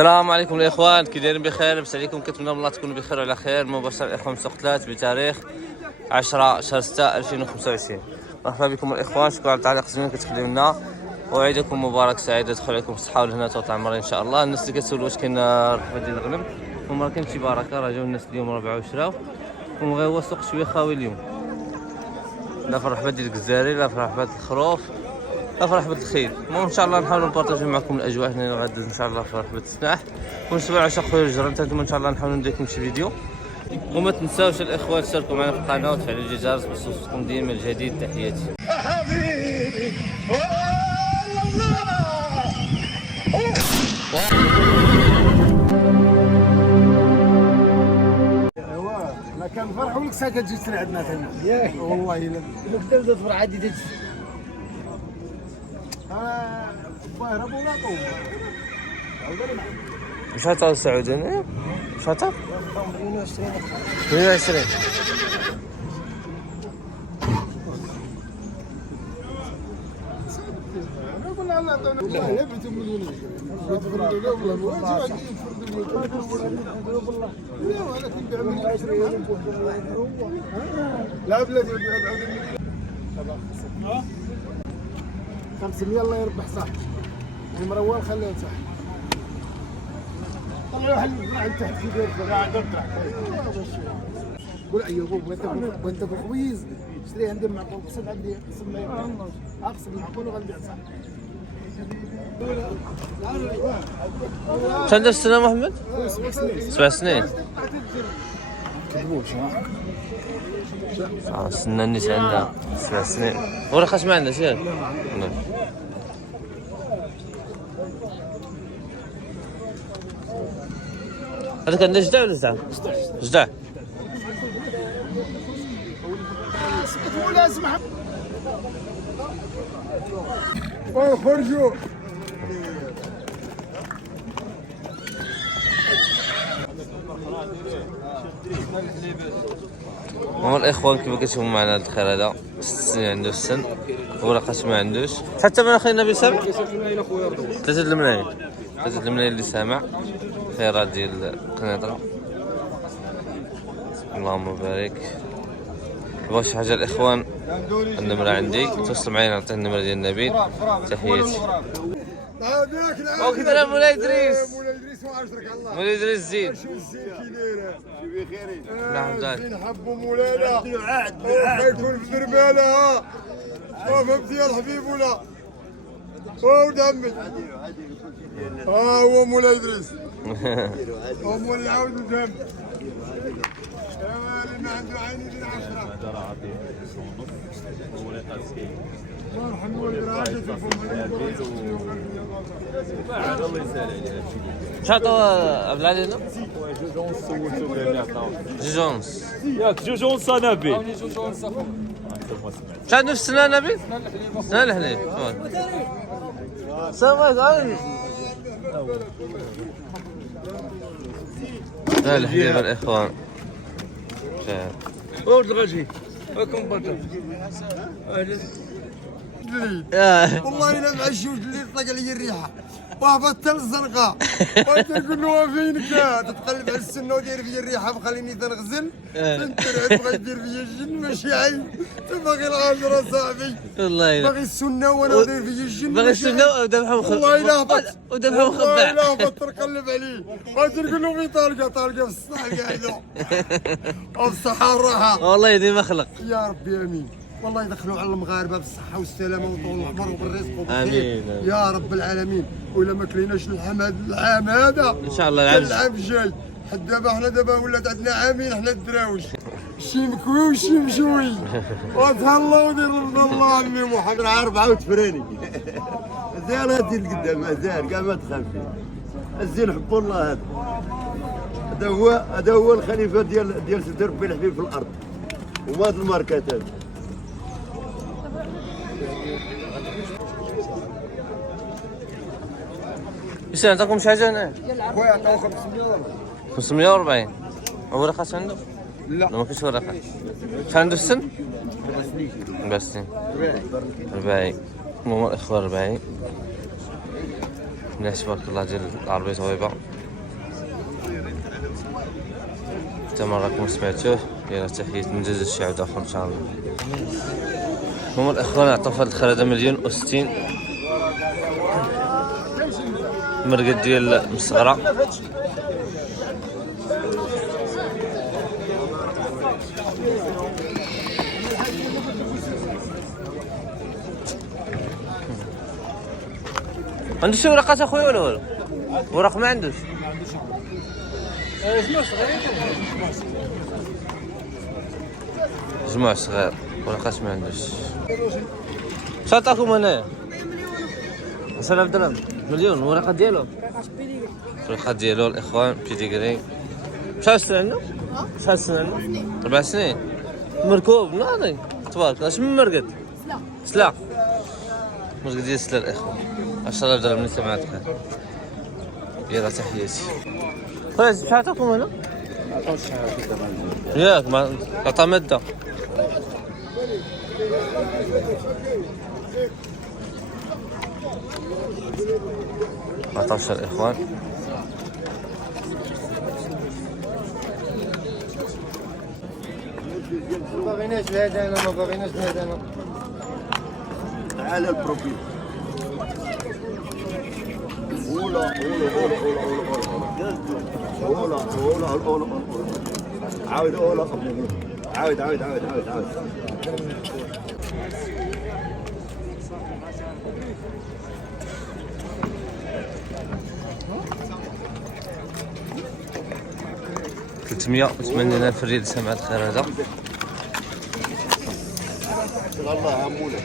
السلام عليكم الاخوان، كي دايرين بخير؟ لاباس عليكم؟ كنتمنى من الله تكونوا بخير وعلى خير. مباشر الاخوان من سوق ثلاث بتاريخ 10 شهر 6 2025. مرحبا بكم الاخوان، شكرا على التعليق الزوين كتخليو لنا، وعيدكم مبارك سعيد، يدخل عليكم بالصحه والهنا طول العمر ان شاء الله. الناس اللي كتسول واش كاين رحبه ديال الغنم، وما كاين شي بركه، راه جاو الناس اليوم راه باعوا وشراو، وغير هو السوق شويه خاوي اليوم، لا في الرحبه ديال الجزائري لا في رحبه الخروف لا في رحبة الخيل. المهم ان شاء الله نحاولوا نبارطاجيو معكم الاجواء هنا غادي ان شاء الله في رحبة السناح، ونسمعوا عشاق خويا الجران حتى ان شاء الله نحاولوا ندير لكم شي فيديو. وما تنساوش الاخوان تشاركوا معنا في القناه وتفعلوا الجرس باش يوصلكم ديما الجديد. تحياتي حبيبي. ما كان فرحوا لك ساكت تجي تسرع عندنا ثاني ياك والله الا كنت تفرح عادي تجي هربوا ولا طوب واش عطاو السعوديين؟ واش عطاو؟ 22 قلنا لا عطونا لا بنتو مليونين وتفرضوا له والله واجب عندي يفرضوا لي لا انا كنبيع من 20 لا بلاتي نبيع ب 500 الله يربح صح المروال خليه صح طلعوا واحد عند تحت في دير قاعد تطرح قول ايوب وانت بخويز اشتري عندي معقول قسم عندي قسم ما اقسم المعقول وغنبيع صح. كم السنة محمد؟ 7 سنين. كذبوش سنة النساء عندها 7 سنين ورخص ما عندها شي. هذاك عنده جدع ولا زعما؟ جدع. ولا اسمح خرجوا هما الاخوان كيما كتشوفوا معنا هذا الخير هذا 6 سنين عنده السن ورقص ما عندوش حتى من اخي النبي سامع 3 الملايين اللي سامع خيرات ديال القنيطره. اللهم بارك. بغاو شي حاجه الاخوان النمره عندي، توصل معايا نعطيه النمره ديال نبيل. تحياتي. وكي داير مولاي ادريس؟ مولاي ادريس وعشرك الله. مولاي ادريس زين. شو الزين كي دايره؟ شي بخير. نعم نحبوا مولانا. يكون في درباله ها. فهمتي يا الحبيب ولا؟ ودمك. هو مولاي ادريس. هو مولاي عاود ودم. ما عنده عيني من 10. شاطوا بلادي هنا؟ جوجونس سولتو قال لي عطاو جوجونس. ياك جوجونس نبيل. شحال عنده في السنة نبيل؟ سنة الحليب. السلام عليكم. الحليب الاخوان. ولد الغجي راكم بطل والله الا مع الجوج اللي طلق لي الريحه وهبطت الزرقاء وتقول له فينك تتقلب على السنه ودير فيا الريحه بخليني تنغزل تنترعد بغا يدير فيا الجن ماشي عيب باغي العاشره صاحبي والله باغي السنه وانا ندير فيا الجن باغي السنه ودمحه والله الا هبط ودمحه مخبع والله الا هبط تنقلب عليه وتقول له في طالقه في الصح قاعده وبالصحه والراحه والله ديما خلق. يا ربي امين. والله يدخلوا على المغاربه بالصحه والسلامه وطول العمر وبالرزق وبالخير. امين يا رب العالمين. ولا ما كليناش العام هذا ان شاء الله العام الجاي. حد دابا حنا دابا ولات عندنا عامين حنا الدراوش شي مكوي وشي مشوي وتهلا ودير الله المي محمد راه 4 وتفراني مزيان هادي لقدام مزيان كاع ما تخاف فيه الزين حب الله. هذا هو الخليفه ديال سيدي ربي الحبيب في الارض وما هاد الماركات هذه. ايش عطاكم شي حاجه هنا؟ خويا عطاو 540. هو رخص عنده؟ لا ما كاينش رخص. شحال عنده السن؟ 4 سنين. 40. المهم الاخوان 40. الناس تبارك الله ديال العربيه طويبه. كما راكم سمعتوه. يلا تحية ندوزو شي عود اخر ان شاء الله. هما الاخوان عطاو فهاد الخرادة 1,060,000. المرقد ديال مصغرة. عندو شي ورقات اخويا ولا والو؟ ورق ما عندوش. جموع صغير ورقات ما عندوش. شحال عطاكم هنايا؟ 10,000 درهم. مليون ورقة ديالو. الورقة ديالو الاخوان بيديغري. شحال سنة عنده؟ شحال سنة عنده؟ 4 سنين. مركوب ناضي تبارك الله. اش من مرقد؟ سلا. مرقد ديال سلا الاخوان. 10,000 درهم لسه معاك. يلا تحياتي. خويا شحال عطاكم هنا؟ ياك ما عطا مادة. عطاوش الاخوان. ما باغيناش بهذا انا، ما باغيناش بهذا انا. تعال البروفيل. اولا عاود اولا عاود. أتمنى في الريد سمعت الخير هذا. الله عموله.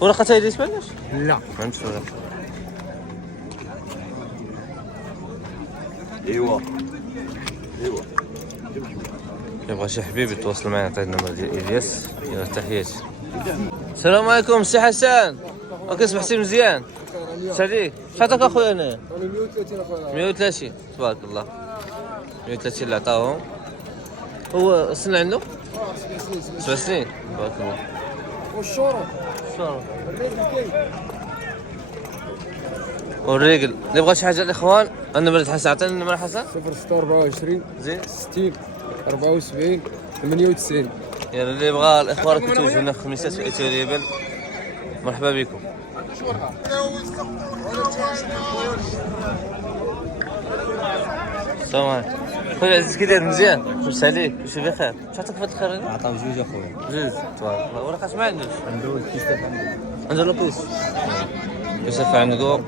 ورقة هاي اللي تباناش؟ لا ما عندش ورقة. ايوا يبغى شي حبيب يتواصل معنا يعطي النمر ديال الياس. يلا تحياتي. السلام عليكم سي حسان. كنسمع سي مزيان. سعديك. شحال عطاك اخويا هنايا؟ 130 اخويا. 130 تبارك الله. 130 اللي عطاهم. هو السن عنده؟ 7 سنين تبارك الله. والشورى شنو؟ الرجل كاين. والرجل اللي بغى شي حاجه الاخوان النمر حسن. عطيني النمر حسن. 024 زين 60 74 98. يلا اللي بغى الاخوان كتوجهوا لنا خميسات في اتوليبل. مرحبا بكم. السلام عليكم. خويا عزيز كي داير مزيان؟ لاباس عليك؟ واش بخير؟ واش عطاك في هاد الخير هذا؟ عطاو جوج اخويا. جوج تبارك الله. ورقات ما عندوش؟ عنده الكيستاف عنده. عنده لوبيس. يوسف عنده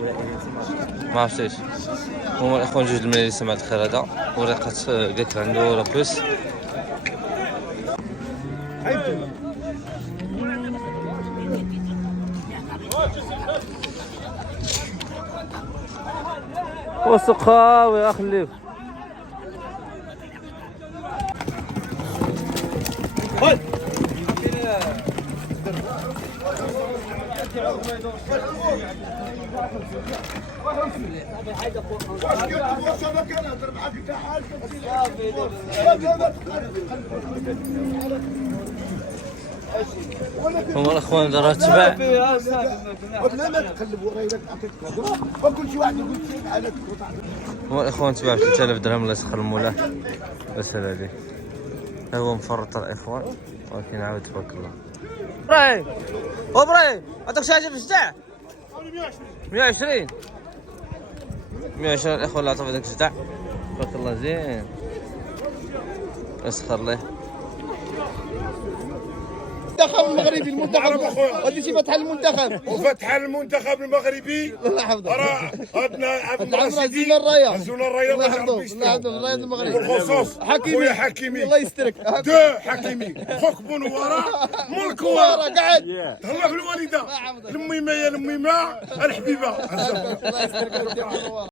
ما عرفتيش. هما الاخوان جوج الملايين اللي سمعت الخير هذا. ورقات قالك عنده لوبيس. وسقاوي اخليك. هما الاخوان دار تباع. هما الاخوان تباع ب 3000 درهم. الله يسخر المولاه. بس هذا هو مفرط الاخوان. ولكن عاود تبارك الله. ابراهيم ابراهيم عطاك شي حاجه في الجدع؟ 120 120 الاخوان اللي عطاو في داك الجدع. تبارك الله زين. يسخر ليه. المنتخب المغربي المنتخب غادي شي فتح المنتخب وفتح المنتخب المغربي. الله يحفظه. راه عندنا هزونا الرايه. هزونا الرايه. الله يحفظه. الله يحفظه. الرايه المغربي بالخصوص خويا حكيمي. الله يسترك. دو حكيمي خوك بونواره ملكواره قاعد تهلا في الوالده الميمه يا الميمه الحبيبه. الله يسترك.